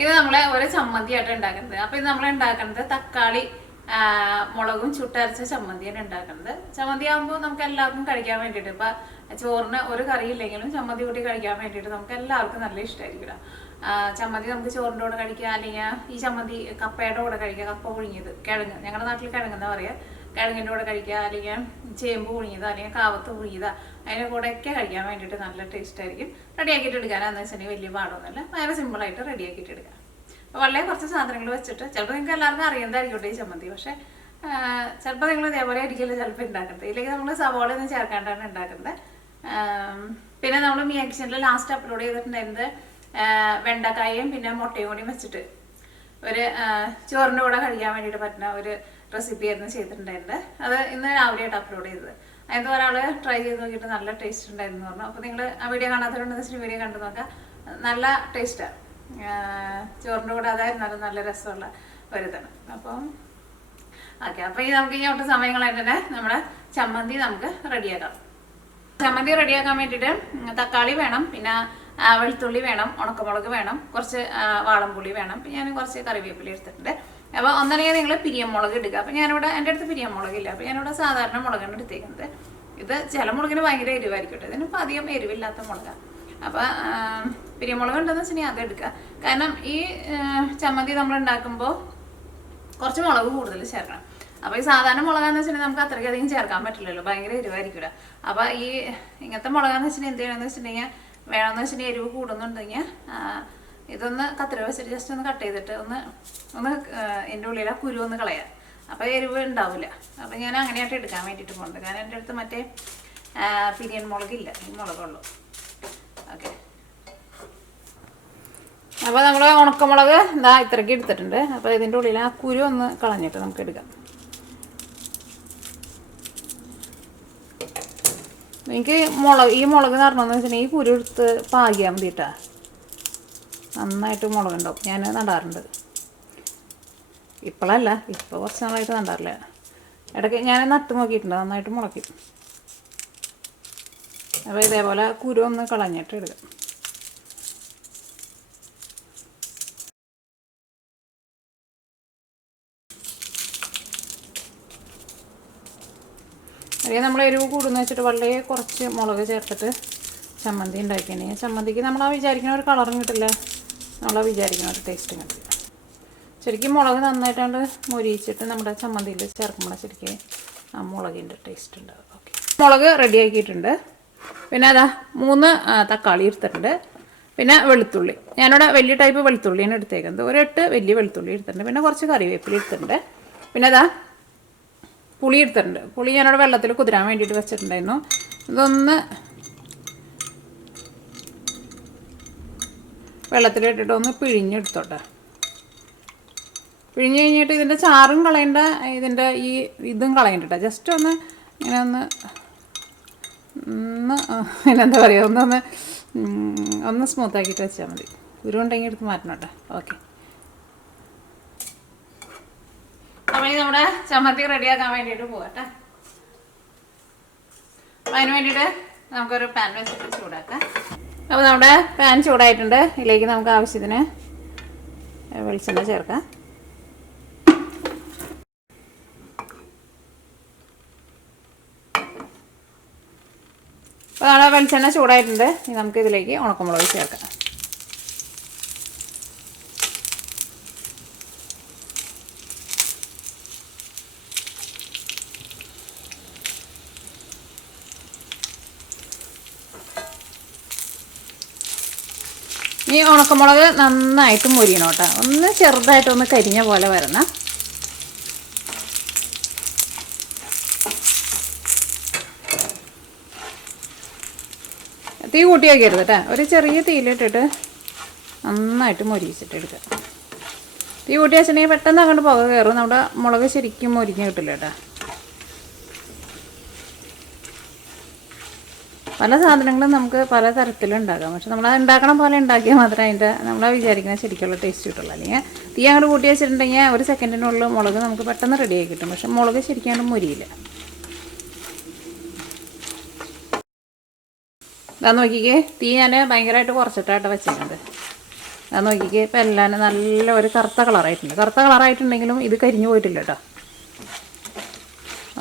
ഇത് നമ്മളെ ഒരു ചമ്മന്തിയായിട്ട് ഉണ്ടാക്കുന്നത്. അപ്പോൾ ഇത് നമ്മൾ ഉണ്ടാക്കുന്നത് തക്കാളി മുളകും ചുട്ടരച്ച ചമ്മന്തിയാണ് ഉണ്ടാക്കുന്നത്. ചമ്മന്തി ആകുമ്പോൾ നമുക്ക് എല്ലാവർക്കും കഴിക്കാൻ വേണ്ടിയിട്ട്, ഇപ്പം ചോറിന് ഒരു കറി ഇല്ലെങ്കിലും ചമ്മന്തി കൂട്ടി കഴിക്കാൻ വേണ്ടിയിട്ട് നമുക്ക് എല്ലാവർക്കും നല്ല ഇഷ്ടമായിരിക്കും. ചമ്മന്തി നമുക്ക് ചോറിൻ്റെ കൂടെ കഴിക്കുക, അല്ലെങ്കിൽ ഈ ചമ്മന്തി കപ്പയുടെ കൂടെ കഴിക്കുക. കപ്പ പുഴുങ്ങിയത്, കിഴങ്ങ്, ഞങ്ങളുടെ നാട്ടിൽ കിഴങ്ങെന്ന് പറയുക, കിഴങ്ങിൻ്റെ കൂടെ കഴിക്കുക, അല്ലെങ്കിൽ ചേമ്പ് പുഴുങ്ങിയത്, അല്ലെങ്കിൽ കാവത്ത് പുഴുങ്ങിയത്, അതിൻ്റെ കൂടെയൊക്കെ കഴിക്കാൻ വേണ്ടിയിട്ട് നല്ല ടേസ്റ്റ് ആയിരിക്കും. റെഡിയാക്കിയിട്ട് എടുക്കാനാന്ന് വെച്ചിട്ടുണ്ടെങ്കിൽ വലിയ പാടൊന്നുമില്ല, വളരെ സിമ്പിളായിട്ട് റെഡിയാക്കിയിട്ട് എടുക്കാം. അപ്പോൾ വളരെ കുറച്ച് സാധനങ്ങൾ വെച്ചിട്ട്, ചിലപ്പോൾ നിങ്ങൾക്ക് എല്ലാവർക്കും അറിയുന്നതായിരിക്കട്ടെ ഈ ചമ്മന്തി, പക്ഷേ ചിലപ്പോൾ നിങ്ങൾ ഇതേപോലെ ആയിരിക്കില്ല ചിലപ്പോൾ ഉണ്ടാക്കുന്നത്. ഇല്ലെങ്കിൽ നമ്മൾ സവാള ഒന്നും ചേർക്കാണ്ടാണ് ഉണ്ടാക്കുന്നത്. പിന്നെ നമ്മൾ മിയ കിച്ചണിൽ ലാസ്റ്റ് അപ്ലോഡ് ചെയ്തിട്ടുണ്ടായിരുന്നത് വെണ്ടക്കായയും പിന്നെ മുട്ടയും കൂടി വെച്ചിട്ട് ഒരു ചോറിൻ്റെ കൂടെ കഴിക്കാൻ വേണ്ടിയിട്ട് പറ്റുന്ന ഒരു റെസിപ്പി ആയിരുന്നു ചെയ്തിട്ടുണ്ടായിരുന്നത്. അത് ഇന്ന് രാവിലെയായിട്ട് അപ്ലോഡ് ചെയ്തത്. അതിന് ഒരാൾ ട്രൈ ചെയ്ത് നോക്കിയിട്ട് നല്ല ടേസ്റ്റ് ഉണ്ടായിരുന്നു പറഞ്ഞു. അപ്പോൾ നിങ്ങൾ ആ വീഡിയോ കാണാത്തവരുണ്ടെന്ന് വെച്ചിട്ട് വീഡിയോ കണ്ടു നോക്കാം. നല്ല ടേസ്റ്റാണ്. ചോറിൻ്റെ കൂടെ അതായിരുന്നാലും നല്ല രസമുള്ള ഒരിതാണ്. അപ്പം ഓക്കെ, അപ്പോൾ ഈ നമുക്ക് ഇനി ഒട്ടും സമയങ്ങളായിട്ട് തന്നെ നമ്മുടെ ചമ്മന്തി നമുക്ക് റെഡിയാക്കാം. ചമ്മന്തി റെഡിയാക്കാൻ വേണ്ടിയിട്ട് തക്കാളി വേണം, പിന്നെ വെളുത്തുള്ളി വേണം, ഉണക്കമുളക് വേണം, കുറച്ച് വാളംപുളി വേണം, പിന്നെ ഞാൻ കുറച്ച് കറിവേപ്പില എടുത്തിട്ടുണ്ട്. അപ്പോൾ ഒന്നല്ലെങ്കിൽ നിങ്ങൾ പിരിയമുളക് എടുക്കുക. അപ്പോൾ ഞാനിവിടെ എൻ്റെ അടുത്ത് പിരിയമുളകില്ല, അപ്പോൾ ഞാനിവിടെ സാധാരണ മുളകാണ് എടുത്തേക്കുന്നത്. ഇത് ചില മുളകിന് ഭയങ്കര എരിവായിരിക്കട്ടെ, ഇതിനിപ്പോൾ അധികം എരിവില്ലാത്ത മുളകാണ്. അപ്പോൾ പിരിയമുളക് ഉണ്ടെന്ന് വെച്ചിട്ടുണ്ടെങ്കിൽ അത് എടുക്കുക. കാരണം ഈ ചമ്മന്തി നമ്മൾ ഉണ്ടാക്കുമ്പോൾ കുറച്ച് മുളക് കൂടുതൽ ചേർക്കണം. അപ്പോൾ ഈ സാധാരണ മുളകാന്ന് വെച്ചിട്ടുണ്ടെങ്കിൽ നമുക്ക് അത്രയ്ക്ക് അധികം ചേർക്കാൻ പറ്റില്ലല്ലോ, ഭയങ്കര എരിവായിരിക്കില്ല. അപ്പോൾ ഈ ഇങ്ങനത്തെ മുളകാന്ന് വെച്ചിട്ടുണ്ടെങ്കിൽ എന്ത് ചെയ്യണമെന്ന് വെച്ചിട്ടുണ്ടെങ്കിൽ, വേണമെന്ന് വെച്ചിട്ടുണ്ടെങ്കിൽ എരിവ് കൂടുന്നുണ്ടെങ്കിൽ ഇതൊന്ന് കത്തിരി വെച്ചിട്ട് ജസ്റ്റ് ഒന്ന് കട്ട് ചെയ്തിട്ട് ഒന്ന് എൻ്റെ ഉള്ളിലെ കുരു ഒന്ന് കളയാം. അപ്പോൾ എരിവ് ഉണ്ടാവില്ല. അപ്പോൾ ഞാൻ അങ്ങനെയായിട്ട് എടുക്കാൻ വേണ്ടിയിട്ട് പോകുന്നുണ്ട്. കാരണം എൻ്റെ അടുത്ത് മറ്റേ പിരിയൻ മുളകില്ല, ഈ മുളകുള്ളൂ. ഓക്കെ, അപ്പോൾ നമ്മൾ ഉണക്കമുളക് ഇതാ ഇത്രയ്ക്ക് എടുത്തിട്ടുണ്ട്. അപ്പോൾ ഇതിൻ്റെ ഉള്ളിൽ ആ കുരു ഒന്ന് കളഞ്ഞിട്ട് നമുക്ക് എടുക്കാം. എനിക്ക് ഈ മുളക് നടണമെന്ന് വെച്ചിട്ടുണ്ടെങ്കിൽ ഈ കുരു എടുത്ത് പാകിയാൽ മതിട്ടാ, നന്നായിട്ട് മുളകുണ്ടാവും. ഞാൻ നടാറുണ്ട്, ഇപ്പോഴല്ല, ഇപ്പോൾ കുറച്ച് നാളായിട്ട് നടാറില്ല. ഇടയ്ക്ക് ഞാൻ നട്ട് നോക്കിയിട്ടുണ്ട്, നന്നായിട്ട് മുളയ്ക്കും. അപ്പോൾ ഇതേപോലെ കുരു ഒന്ന് കളഞ്ഞിട്ട് എടുക്കാം. അല്ലെങ്കിൽ നമ്മൾ എരിവ് കൂടുന്ന വെച്ചിട്ട് വളരെ കുറച്ച് മുളക് ചേർത്തിട്ട് ചമ്മന്തി ഉണ്ടാക്കിയാണെങ്കിൽ ചമ്മന്തിക്ക് നമ്മൾ വിചാരിക്കുന്ന ഒരു കളറും കിട്ടില്ല, നമ്മൾ വിചാരിക്കുന്ന ഒരു ടേസ്റ്റും കിട്ടില്ല. ശരിക്കും മുളക് നന്നായിട്ടാണ്ട് മൊരിയിച്ചിട്ട് നമ്മുടെ ചമ്മന്തിയിൽ ചേർക്കുമ്പോൾ ശരിക്കും ആ മുളകിൻ്റെ ടേസ്റ്റ് ഉണ്ടാവും. ഓക്കെ, മുളക് റെഡിയാക്കിയിട്ടുണ്ട്. പിന്നെ അതാ 3 തക്കാളി എടുത്തിട്ടുണ്ട്. പിന്നെ വെളുത്തുള്ളി, ഞാനിവിടെ വലിയ ടൈപ്പ് വെളുത്തുള്ളിയാണ് എടുത്തേക്കുന്നത്. ഒരു 8 വലിയ വെളുത്തുള്ളി എടുത്തിട്ടുണ്ട്. പിന്നെ കുറച്ച് കറിവേപ്പില എടുത്തിട്ടുണ്ട്. പിന്നെ അതാ പുളി എടുത്തിട്ടുണ്ട്. പുളി ഞാനിവിടെ വെള്ളത്തിൽ കുതിരാൻ വേണ്ടിയിട്ട് വെച്ചിട്ടുണ്ടായിരുന്നു. ഇതൊന്ന് വെള്ളത്തിലിട്ടിട്ട് ഒന്ന് പിഴിഞ്ഞെടുത്തോട്ടെ. പിഴിഞ്ഞ് കഴിഞ്ഞിട്ട് ഇതിൻ്റെ ചാറും കളയണ്ട, ഇതിൻ്റെ ഈ ഇതും കളയണ്ട. ജസ്റ്റ് ഒന്ന് ഇങ്ങനെ പിന്നെന്താ പറയുക, ഒന്ന് സ്മൂത്താക്കിയിട്ട് വെച്ചാൽ മതി. ഉരുണ്ടെങ്കിൽ എടുത്ത് മാറ്റണം കേട്ടോ. ഓക്കെ, അപ്പോൾ ഈ നമ്മുടെ ചമ്മന്തി റെഡിയാക്കാൻ വേണ്ടിയിട്ട് പോകട്ടെ. അപ്പോൾ അതിന് വേണ്ടിയിട്ട് നമുക്കൊരു പാൻ വെച്ചിട്ട് ചൂടാക്കാം. അപ്പോൾ നമ്മുടെ പാൻ ചൂടായിട്ടുണ്ട്. ഇതിലേക്ക് നമുക്ക് ആവശ്യത്തിന് വെളിച്ചെണ്ണ ചേർക്കാം. അപ്പോൾ നമ്മുടെ വെളിച്ചെണ്ണ ചൂടായിട്ടുണ്ട്. ഇനി നമുക്ക് ഇതിലേക്ക് ഉണക്കമുളക് ചേർക്കാം. ഈ ഉണക്കമുളക് നന്നായിട്ട് മൊരിയണം കേട്ടോ. ഒന്ന് ചെറുതായിട്ടൊന്ന് കരിഞ്ഞ പോലെ വരണം. തീ കൂട്ടി വയ്ക്കരുത് കേട്ടോ. ഒരു ചെറിയ തീയിലിട്ടിട്ട് നന്നായിട്ട് മൊരിയിച്ചിട്ട് എടുക്കുക. തീ കൂട്ടി വെച്ചിട്ടുണ്ടെങ്കിൽ പെട്ടെന്ന് അങ്ങോട്ട് പുക കയറും. നമ്മുടെ മുളക് ശരിക്കും മൊരിഞ്ഞ് കിട്ടില്ല കേട്ടോ. പല സാധനങ്ങളും നമുക്ക് പല തരത്തിലുണ്ടാക്കാം. പക്ഷെ നമ്മളത് ഉണ്ടാക്കണം പോലെ ഉണ്ടാക്കിയാൽ മാത്രമേ അതിൻ്റെ നമ്മൾ വിചാരിക്കുന്ന ശരിക്കുള്ള ടേസ്റ്റ് കിട്ടുള്ളൂ. അല്ലെങ്കിൽ തീ അങ്ങോട്ട് കൂട്ടി വെച്ചിട്ടുണ്ടെങ്കിൽ ഒരു സെക്കൻഡിനുള്ളിൽ മുളക് നമുക്ക് പെട്ടെന്ന് റെഡിയാക്കി കിട്ടും. പക്ഷെ മുളക് ശരിക്കും മൊരിയില്ല. ഇതാ നോക്കിക്കേ, തീ ഞാൻ ഭയങ്കരമായിട്ട് കുറച്ചിട്ടാട്ടോ വെച്ചേക്കുന്നത്. അത് നോക്കിക്കേ. ഇപ്പം എല്ലാം നല്ല ഒരു കറുത്ത കളറായിട്ടുണ്ട്. കറുത്ത കളറായിട്ടുണ്ടെങ്കിലും ഇത് കരിഞ്ഞു പോയിട്ടില്ല കേട്ടോ.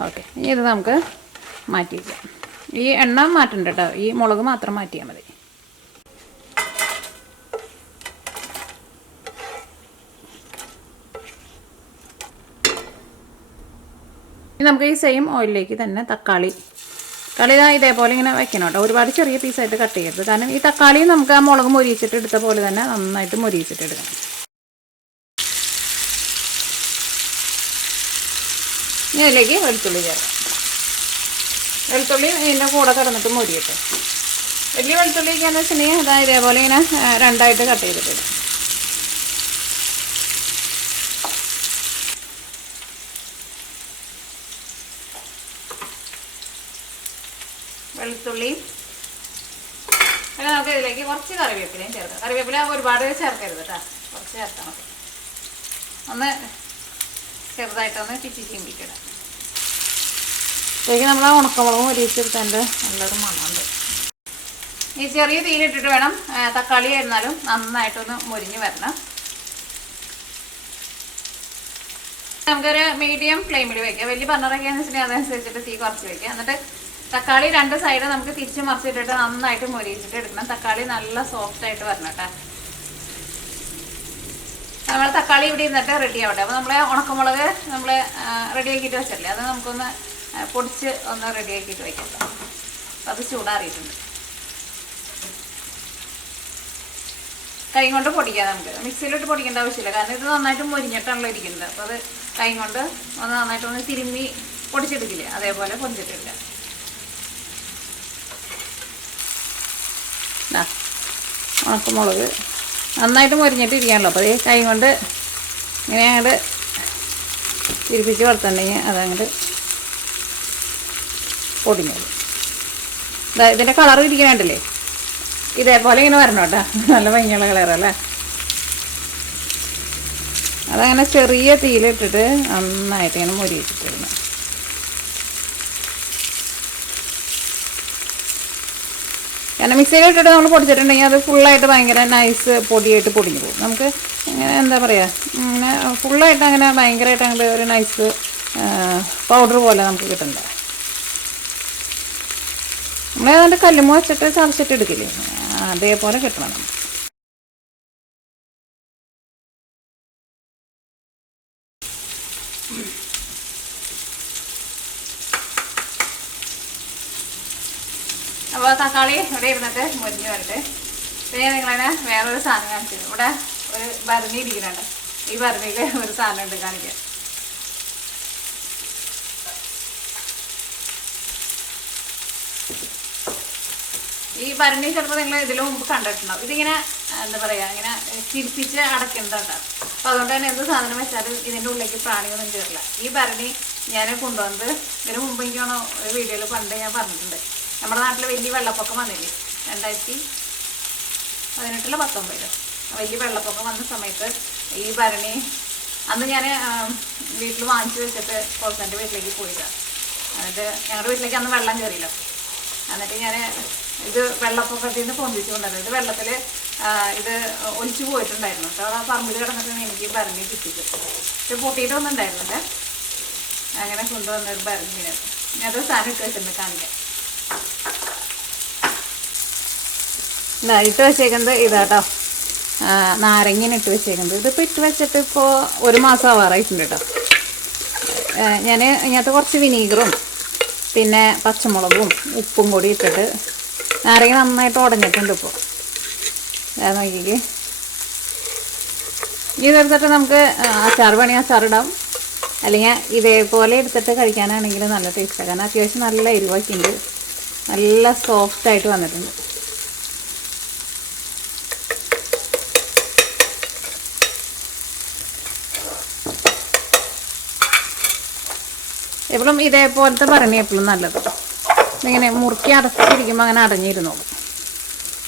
ഓക്കെ, ഇനി ഇത് നമുക്ക് മാറ്റി വയ്ക്കാം. ഈ എണ്ണ മാറ്റണ്ട കേട്ടോ, ഈ മുളക് മാത്രം മാറ്റിയാൽ മതി. ഇനി നമുക്ക് ഈ സെയിം ഓയിലിലേക്ക് തന്നെ തക്കാളി ഇതേപോലെ ഇങ്ങനെ വെക്കണം കേട്ടോ. ഒരുപാട് ചെറിയ പീസായിട്ട് കട്ട് ചെയ്യരുത്. കാരണം ഈ തക്കാളി നമുക്ക് ആ മുളക് മൊരിയിച്ചിട്ട് എടുത്ത പോലെ തന്നെ നന്നായിട്ട് മൊരിയിച്ചിട്ട് എടുക്കണം. ഇനി അതിലേക്ക് വെളുത്തുള്ളി ചേർക്കാം. വെളുത്തുള്ളി ഇതിൻ്റെ കൂടെ കിടന്നിട്ട് മൊരിയട്ടെ. വലിയ വെളുത്തുള്ളിക്കാന്ന് വെച്ചിട്ടുണ്ടെങ്കിൽ അതായത് ഇതേപോലെ ഇങ്ങനെ രണ്ടായിട്ട് കട്ട് ചെയ്തിട്ടിടും. വെളുത്തുള്ളി പിന്നെ നമുക്ക് ഇതിലേക്ക് കുറച്ച് കറിവേപ്പിലയും ചേർക്കാം. കറിവേപ്പില ഒരുപാട് ചേർക്കരുത് കേട്ടോ, കുറച്ച് ചേർത്താൽ മതി. ഒന്ന് ചെറുതായിട്ടൊന്ന് പിച്ചി ചീമ്പിക്കിടാം. ശരിക്കും നമ്മൾ ആ ഉണക്കമുളകും ഒരിച്ചെടുത്തതിൻ്റെ നല്ലൊരു മണമുണ്ട്. ഈ ചെറിയ തീയിലിട്ടിട്ട് വേണം തക്കാളി ആയിരുന്നാലും നന്നായിട്ടൊന്ന് മുരിഞ്ഞ് വരണം. നമുക്കൊരു മീഡിയം ഫ്ലെയിമിൽ വയ്ക്കാം. വലിയ ബർണറൊക്കെയാണെന്ന് വെച്ചിട്ടുണ്ടെങ്കിൽ അതനുസരിച്ചിട്ട് തീ കുറച്ച് വയ്ക്കാം. എന്നിട്ട് തക്കാളി രണ്ട് സൈഡ് നമുക്ക് തിരിച്ച് മറിച്ചിട്ടിട്ട് നന്നായിട്ട് മൊരിയിച്ചിട്ട് എടുക്കണം. തക്കാളി നല്ല സോഫ്റ്റ് ആയിട്ട് വരണം കേട്ടോ. നമ്മൾ തക്കാളി ഇവിടെ ഇരുന്നിട്ട് റെഡി ആവട്ടെ. അപ്പോൾ നമ്മൾ ഉണക്കമുളക് നമ്മൾ റെഡിയാക്കിയിട്ട് വെച്ചല്ലേ, അത് നമുക്കൊന്ന് പൊടിച്ച് ഒന്ന് റെഡിയാക്കിയിട്ട് വയ്ക്കാം. അപ്പോൾ അത് ചൂടാറിയിട്ടുണ്ട്. കൈ കൊണ്ട് പൊടിക്കാം. നമുക്ക് മിക്സിയിലിട്ട് പൊടിക്കേണ്ട ആവശ്യമില്ല, കാരണം ഇത് നന്നായിട്ട് മൊരിഞ്ഞിട്ടാണല്ലോ ഇരിക്കുന്നത്. അപ്പോൾ അത് കൈ കൊണ്ട് ഒന്ന് നന്നായിട്ടൊന്ന് തിരുമ്മി പൊടിച്ചെടുക്കില്ലേ, അതേപോലെ പൊടിച്ചിട്ടില്ല. ഉണക്കമുളക് നന്നായിട്ട് മൊരിഞ്ഞിട്ട് ഇരിക്കാമല്ലോ. അപ്പോൾ ഈ കൈ കൊണ്ട് ഇങ്ങനെ അങ്ങോട്ട് തിരിപ്പിച്ച് വളർത്തുണ്ടെങ്കിൽ അതങ്ങോട്ട് പൊടിഞ്ഞോളൂ. ഇതിൻ്റെ കളർ ഇരിക്കണുണ്ടല്ലേ, ഇതേപോലെ ഇങ്ങനെ വരണം കേട്ടോ. നല്ല ഭംഗിയുള്ള കളറല്ലേ. അതങ്ങനെ ചെറിയ തീയിലിട്ടിട്ട് നന്നായിട്ട് ഇങ്ങനെ മൊരിയിച്ചിട്ടിരുന്നു. കാരണം മിക്സിയിലിട്ടിട്ട് നമ്മൾ പൊടിച്ചിട്ടുണ്ടെങ്കിൽ അത് ഫുള്ളായിട്ട് ഭയങ്കര നൈസ് പൊടിയായിട്ട് പൊടിഞ്ഞു പോകും. നമുക്ക് ഇങ്ങനെ എന്താ പറയുക, ഇങ്ങനെ ഫുള്ളായിട്ട് അങ്ങനെ ഭയങ്കരമായിട്ട് അങ്ങനെ ഒരു നൈസ് പൗഡർ പോലെ നമുക്ക് കിട്ടണ്ട. നമ്മളേതാണ്ട് കല്ലുമ്മ വെച്ചിട്ട് ചതച്ചിട്ട് എടുക്കില്ലേ, അതേപോലെ കിട്ടണം നമുക്ക്. അപ്പോൾ തക്കാളി ഇവിടെ ഇരുന്നിട്ട് മുരിഞ്ഞ് വരട്ടെ. പിന്നെ നിങ്ങളതിനെ വേറൊരു സാധനം കാണിച്ചു. ഇവിടെ ഒരു ഭരണി ഇരിക്കുന്നുണ്ട്. ഈ ഭരണിയിൽ ഒരു സാധനം ഉണ്ട് കാണിക്കാൻ. ഈ ഭരണി ചിലപ്പോൾ നിങ്ങൾ ഇതിന് മുമ്പ് കണ്ടിട്ടുണ്ടാവും. ഇതിങ്ങനെ എന്താ പറയുക, ഇങ്ങനെ തിരിപ്പിച്ച് അടയ്ക്കുന്നതാണ്. അപ്പോൾ അതുകൊണ്ട് തന്നെ എന്ത് സാധനം വെച്ചാലും ഇതിൻ്റെ ഉള്ളിലേക്ക് പ്രാണിയൊന്നും ചേരില്ല. ഈ ഭരണി ഞാൻ കൊണ്ടുവന്നത് ഇതിന് മുമ്പ് എനിക്കാണോ ഒരു വീഡിയോയിൽ പണ്ട് ഞാൻ പറഞ്ഞിട്ടുണ്ട്. നമ്മുടെ നാട്ടിൽ വലിയ വെള്ളപ്പൊക്കം വന്നില്ലേ, 2018-19 വലിയ വെള്ളപ്പൊക്കം വന്ന സമയത്ത് ഈ ഭരണി അന്ന് ഞാൻ വീട്ടിൽ വാങ്ങിച്ചു വെച്ചിട്ട് കോൾസൻ്റെ വീട്ടിലേക്ക് പോയിട്ടാണ്. എന്നിട്ട് ഞങ്ങളുടെ വീട്ടിലേക്ക് അന്ന് വെള്ളം കയറിയില്ല. എന്നിട്ട് ഞാൻ ഇത് വെള്ളപ്പൊക്കത്തിൽ നിന്ന് പൊന്തിച്ചു കൊണ്ടുവന്നത്. ഇത് വെള്ളത്തിൽ ഇത് ഒലിച്ചു പോയിട്ടുണ്ടായിരുന്നു. അപ്പോൾ ആ പറമ്പിൽ കിടന്നിട്ടാണ് എനിക്ക് ഭരണി കിട്ടിയത്. ഇത് പൊട്ടിയിട്ടൊന്നും ഉണ്ടായിരുന്നില്ല. അങ്ങനെ കൊണ്ടുവന്നൊരു ഭരണിയാണ്. അത് സാധനം ഇട്ട് വെച്ചിട്ടുണ്ട് കാണിക്കാം. ഇട്ട് വെച്ചേക്കുന്നത് ഇതാട്ടോ, നാരങ്ങ ഇട്ട് വെച്ചേക്കുന്നത്. ഇതിപ്പോൾ ഇട്ട് വെച്ചിട്ട് ഇപ്പോൾ 1 മാസം ആവാറായിട്ടുണ്ട് കേട്ടോ. ഞാൻ ഇതിനകത്ത് കുറച്ച് വിനീഗറും പിന്നെ പച്ചമുളകും ഉപ്പും കൂടി ഇട്ടിട്ട് നാരങ്ങ നന്നായിട്ട് ഉടഞ്ഞിട്ടുണ്ട് ഇപ്പോൾ. നോക്കിക്ക്. ഇതെടുത്തിട്ട് നമുക്ക് അച്ചാർ വേണമെങ്കിൽ അച്ചാറിടാം, അല്ലെങ്കിൽ ഇതേപോലെ എടുത്തിട്ട് കഴിക്കാനാണെങ്കിൽ നല്ല ടേസ്റ്റാണ്. കാരണം അത്യാവശ്യം നല്ല എരിവൊക്കെ ഉണ്ട്, നല്ല സോഫ്റ്റായിട്ട് വന്നിട്ടുണ്ട്. എപ്പോഴും ഇതേപോലത്തെ ഭരണി എപ്പോഴും നല്ലത്. ഇങ്ങനെ മുറുക്കി അടച്ചിരിക്കുമ്പോൾ അങ്ങനെ അടഞ്ഞിരുന്നോളും.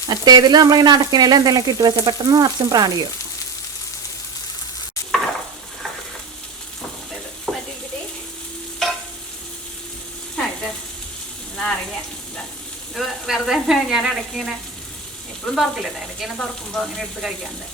മറ്റേതിൽ നമ്മളിങ്ങനെ അടക്കണേൽ എന്തെങ്കിലും ഇട്ട് വെച്ചാൽ പെട്ടെന്ന് നിറച്ചും പ്രാണി കയറും. നാരങ്ങ ഇത് വെറുതെ ഞാൻ ഇടയ്ക്ക് ഇങ്ങനെ എപ്പോഴും തുറക്കില്ല, ഇടയ്ക്ക് ഇങ്ങനെ തുറക്കുമ്പോൾ ഇങ്ങനെ എടുത്ത് കഴിക്കാറുണ്ട്.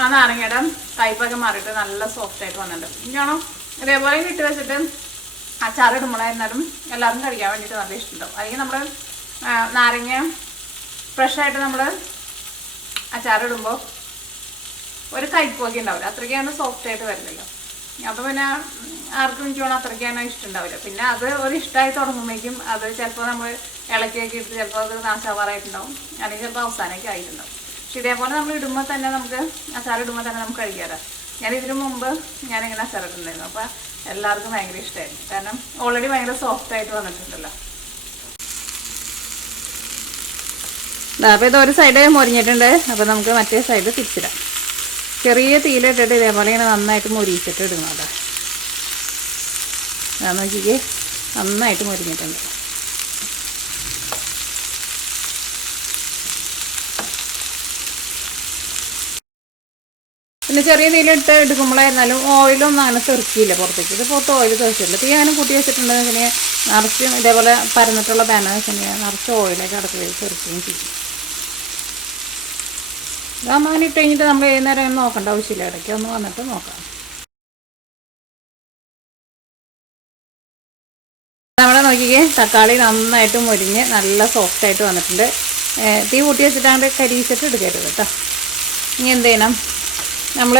ആ നാരങ്ങയുടെ കയ്പൊക്കെ മാറിയിട്ട് നല്ല സോഫ്റ്റ് ആയിട്ട് വന്നിട്ടുണ്ട്. ഇനിയാണോ ഇതേപോലെ ഇട്ട് വെച്ചിട്ട് അച്ചാർ ഇടുമ്പോഴായിരുന്നാലും എല്ലാവർക്കും കഴിക്കാൻ വേണ്ടിയിട്ട് നല്ല ഇഷ്ടമുണ്ടാവും. അല്ലെങ്കിൽ നമ്മൾ നാരങ്ങ ഫ്രഷായിട്ട് നമ്മൾ അച്ചാറിടുമ്പോൾ ഒരു കയ്പൊക്കെ ഉണ്ടാവില്ല, അത്രയ്ക്കാണ് സോഫ്റ്റ് ആയിട്ട് വരില്ലല്ലോ. അപ്പോൾ പിന്നെ ആർക്കും എനിക്ക് വേണം അത്രയ്ക്കാണ് ഇഷ്ടമുണ്ടാവില്ല. പിന്നെ അത് ഒരു ഇഷ്ടമായി തുടങ്ങുമ്പോഴേക്കും അത് ചിലപ്പോൾ നമ്മൾ ഇളക്കിയൊക്കെ ഇട്ട് ചിലപ്പോൾ അത് നാശാവാറായിട്ടുണ്ടാവും, അല്ലെങ്കിൽ ചിലപ്പോൾ അവസാനമൊക്കെ ആയിട്ടുണ്ടാവും. പക്ഷെ ഇതേപോലെ നമ്മൾ ഇടുമ്പോൾ തന്നെ നമുക്ക് അച്ചാർ ഇടുമ്പോൾ തന്നെ നമുക്ക് കഴിക്കാറ്. ഞാൻ ഇതിനു മുമ്പ് ഞാനിങ്ങനെ അച്ചാർ ഇട്ടുണ്ടായിരുന്നു. അപ്പോൾ എല്ലാവർക്കും ഭയങ്കര ഇഷ്ടമായിരുന്നു, കാരണം ഓൾറെഡി ഭയങ്കര സോഫ്റ്റ് ആയിട്ട് വന്നിട്ടുണ്ടല്ലോ. അപ്പോൾ ഇത് ഒരു സൈഡ് മൊരിഞ്ഞിട്ടുണ്ട്. അപ്പോൾ നമുക്ക് മറ്റേ സൈഡ് തിരിച്ചിടാം. ചെറിയ തീയിലിട്ടിട്ട് ഇതേപോലെ ഇങ്ങനെ നന്നായിട്ട് മൊരിച്ചിട്ട് ഇടുന്നതാണ്. അതാ നോക്കിക്കേ, നന്നായിട്ട് മൊരിഞ്ഞിട്ടുണ്ട്. പിന്നെ ചെറിയ തീയിലിട്ട് എടുക്കുമ്പോഴായിരുന്നാലും ഓയിലൊന്നും അങ്ങനെ തെറിക്കില്ല പുറത്തേക്ക്. ഇത് പുറത്ത് ഓയിൽ തെറിച്ചില്ല. തീ അങ്ങനെ കൂട്ടി വെച്ചിട്ടുണ്ടെങ്കിൽ പിന്നെ നിറച്ചും ഇതേപോലെ പരന്നിട്ടുള്ള പാനാന്ന് വെച്ചിട്ടുണ്ടെങ്കിൽ നിറച്ച് ഓയിലൊക്കെ അടുക്കളയിൽ തെറിക്കുകയും ചെയ്യും. ഇതാകുമ്പോൾ അങ്ങനെ ഇട്ട് കഴിഞ്ഞിട്ട് നമ്മൾ നേരം നോക്കേണ്ട ആവശ്യമില്ല, ഇടയ്ക്ക് ഒന്ന് വന്നിട്ട് നോക്കാം. നമ്മുടെ നോക്കിക്കേ, തക്കാളി നന്നായിട്ട് മൊരിഞ്ഞ് നല്ല സോഫ്റ്റായിട്ട് വന്നിട്ടുണ്ട്. തീ കൂട്ടി വെച്ചിട്ടാണ്ട് കരിയിച്ചിട്ട് എടുക്കരുത് കേട്ടോ. ഇനി എന്ത് ചെയ്യണം, നമ്മൾ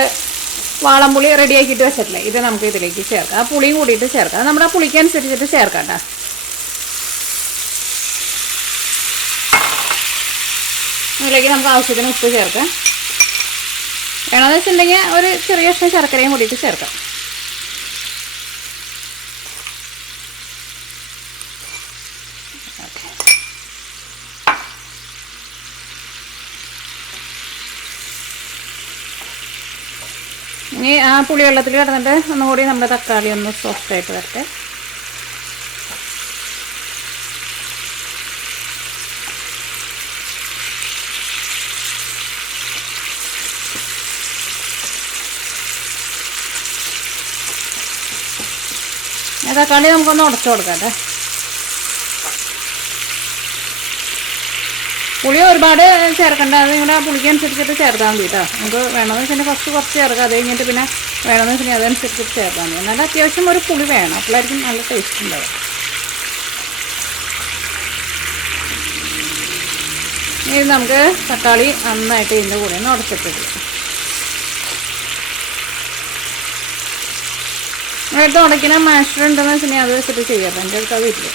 വാളംപുളി റെഡിയാക്കിയിട്ട് വെച്ചിട്ടില്ലേ, ഇത് നമുക്ക് ഇതിലേക്ക് ചേർക്കാം. ആ പുളിയും കൂടിയിട്ട് ചേർക്കാം. അത് നമ്മുടെ പുളിക്കനുസരിച്ചിട്ട് ചേർക്കാം കേട്ടോ. അതിലേക്ക് നമുക്ക് ആവശ്യത്തിന് ഉപ്പ് ചേർക്കാം. വേണമെന്ന് വെച്ചിട്ടുണ്ടെങ്കിൽ ഒരു ചെറിയ കഷ്ണം ശർക്കരയും കൂടിയിട്ട് ചേർക്കാം. ഇനി ആ പുളി വെള്ളത്തിൽ കിടന്നിട്ട് ഒന്നുകൂടി നമ്മുടെ തക്കാളി ഒന്ന് സോഫ്റ്റായിട്ട് വരട്ടെ. തക്കാളി നമുക്കൊന്ന് ഉടച്ചു കൊടുക്കാം. പുളി ഒരുപാട് ചേർക്കണ്ട, അത് നിങ്ങളുടെ പുളിക്കനുസരിച്ചിട്ട് ചേർത്താൽ മതി കേട്ടോ. നമുക്ക് വേണമെന്ന് വെച്ചിട്ടുണ്ടെങ്കിൽ ഫസ്റ്റ് കുറച്ച് ചേർക്കാം, അത് കഴിഞ്ഞിട്ട് പിന്നെ വേണമെന്ന് വെച്ചിട്ടുണ്ടെങ്കിൽ അതനുസരിച്ചിട്ട് ചേർത്താൽ മതി. എന്നാലും അത്യാവശ്യം ഒരു പുളി വേണം, അപ്പോഴായിരിക്കും നല്ല ടേസ്റ്റ് ഉണ്ടാവും. ഇനി നമുക്ക് തക്കാളി നന്നായിട്ട് ഇതിൻ്റെ കൂടെ ഒന്ന് ഉടച്ചിട്ടില്ല. അടുത്ത് ഉടയ്ക്കുന്ന മാഷർ ഉണ്ടെന്ന് വെച്ചിട്ടുണ്ടെങ്കിൽ അത് വെച്ചിട്ട് ചെയ്യാം. എൻ്റെ അടുത്ത് അത് ഇല്ല.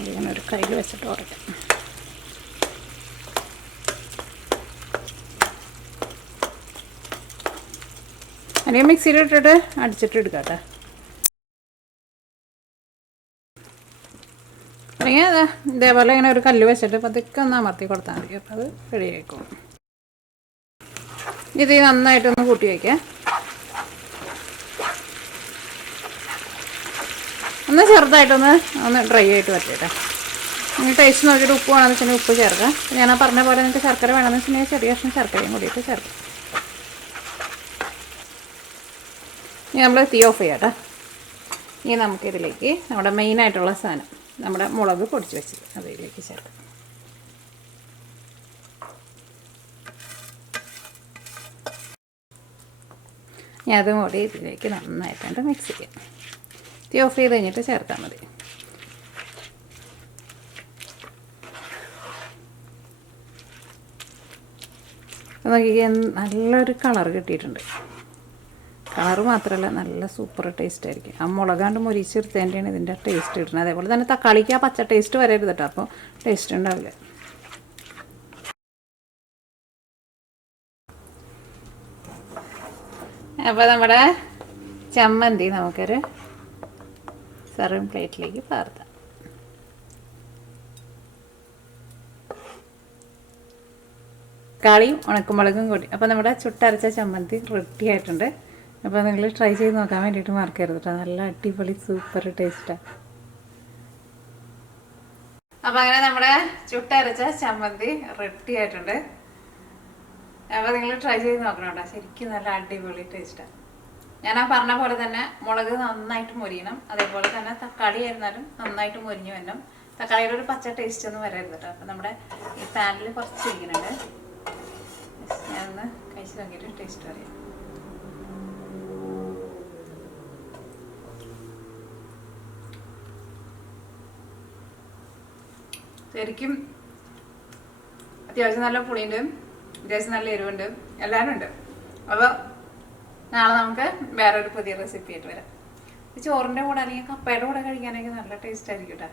ഇങ്ങനൊരു കയ്യിൽ വെച്ചിട്ട് ഉടയ്ക്കാം. അല്ലെങ്കിൽ മിക്സിയിലിട്ടിട്ട് അടിച്ചിട്ട് എടുക്കാം കേട്ടോ. അല്ലെങ്കിൽ ഇതേപോലെ ഇങ്ങനെ ഒരു കല്ല് വെച്ചിട്ട് പതുക്കെ ഒന്ന് അമർത്തി കൊടുത്താൽ മതി. അപ്പോൾ അത് റെഡി ആയിക്കോളും. ഇത് നന്നായിട്ടൊന്ന് കൂട്ടി വയ്ക്കാം. ഒന്ന് ചെറുതായിട്ടൊന്ന് ഡ്രൈ ആയിട്ട് പറ്റിയിട്ടാ. നിങ്ങൾ ടേസ്റ്റ് നോക്കിയിട്ട് ഉപ്പ് വേണമെന്ന് വെച്ചിട്ടുണ്ടെങ്കിൽ ഉപ്പ് ചേർക്കാം. ഞാൻ പറഞ്ഞ പോലെ നിങ്ങൾക്ക് ശർക്കര വേണമെന്ന് വെച്ചിട്ടുണ്ടെങ്കിൽ ചെറിയ കഷ്ണം ശർക്കരയും കൂടിയിട്ട് ചേർക്കാം. ഇനി നമ്മൾ തീ ഓഫ് ചെയ്യാം കേട്ടോ. ഇനി നമുക്കിതിലേക്ക് നമ്മുടെ മെയിനായിട്ടുള്ള സാധനം, നമ്മുടെ മുളക് പൊടിച്ച് വെച്ചത് അതിലേക്ക് ചേർക്കാം. ഇനി അതും കൂടി ഇതിലേക്ക് നന്നായിട്ടുണ്ട് മിക്സ് ചെയ്യാം. തീ ഓഫ് ചെയ്ത് കഴിഞ്ഞിട്ട് ചേർത്താൽ മതി. നോക്കിക്കേ, നല്ലൊരു കളർ കിട്ടിയിട്ടുണ്ട്. കളറ് മാത്രമല്ല നല്ല സൂപ്പർ ടേസ്റ്റ് ആയിരിക്കും. ആ മുളകാണ്ട് മൊരിച്ചെടുത്തതിൻ്റെയാണ് ഇതിൻ്റെ ടേസ്റ്റ് കിട്ടുന്നത്. അതേപോലെ തന്നെ തക്കാളിക്ക് ആ പച്ച ടേസ്റ്റ് വരരുത് കേട്ടോ, അപ്പോൾ ടേസ്റ്റ് ഉണ്ടാവില്ല. അപ്പോൾ നമ്മുടെ ചമ്മന്തി നമുക്കൊരു സർവിങ് പ്ലേറ്റിലേക്ക് പകർത്താം. തക്കാളിയും ഉണക്കമുളകും കൂടി. അപ്പോൾ നമ്മുടെ ചുട്ടരച്ച ചമ്മന്തി റെഡി ആയിട്ടുണ്ട്. അപ്പോൾ നിങ്ങൾ ട്രൈ ചെയ്ത് നോക്കാൻ വേണ്ടിയിട്ട് മറക്കരുത് കേട്ടോ. നല്ല അടിപൊളി സൂപ്പർ ടേസ്റ്റാണ്. അപ്പോൾ അങ്ങനെ നമ്മുടെ ചുട്ടരച്ച ചമ്മന്തി റെഡി ആയിട്ടുണ്ട്. അപ്പോൾ നിങ്ങൾ ട്രൈ ചെയ്ത് നോക്കണം കേട്ടോ. ശരിക്കും നല്ല അടിപൊളി ടേസ്റ്റാണ്. ഞാൻ ആ പറഞ്ഞ പോലെ തന്നെ മുളക് നന്നായിട്ട് മൊരിയണം. അതേപോലെ തന്നെ തക്കാളി ആയിരുന്നാലും നന്നായിട്ട് മൊരിഞ്ഞു വരണം. തക്കാളിയുടെ ഒരു പച്ച ടേസ്റ്റ് ഒന്നും വരരുത് കേട്ടോ. അപ്പം നമ്മുടെ ഈ പാനിൽ കുറച്ച് ഇരിക്കുന്നുണ്ട്. ഞാനൊന്ന് കഴിച്ച് നോക്കിയിട്ട് ടേസ്റ്റ് അറിയാം. ശരിക്കും അത്യാവശ്യം നല്ല പുളിയുണ്ട്, അത്യാവശ്യം നല്ല എരിവുണ്ട്, എല്ലാവരും ഉണ്ട്. അപ്പോൾ നാളെ നമുക്ക് വേറൊരു പുതിയ റെസിപ്പി ആയിട്ട് വരാം. ചോറിൻ്റെ കൂടെ അല്ലെങ്കിൽ കപ്പയുടെ കൂടെ കഴിക്കാനൊക്കെ നല്ല ടേസ്റ്റ് ആയിരിക്കും കേട്ടോ.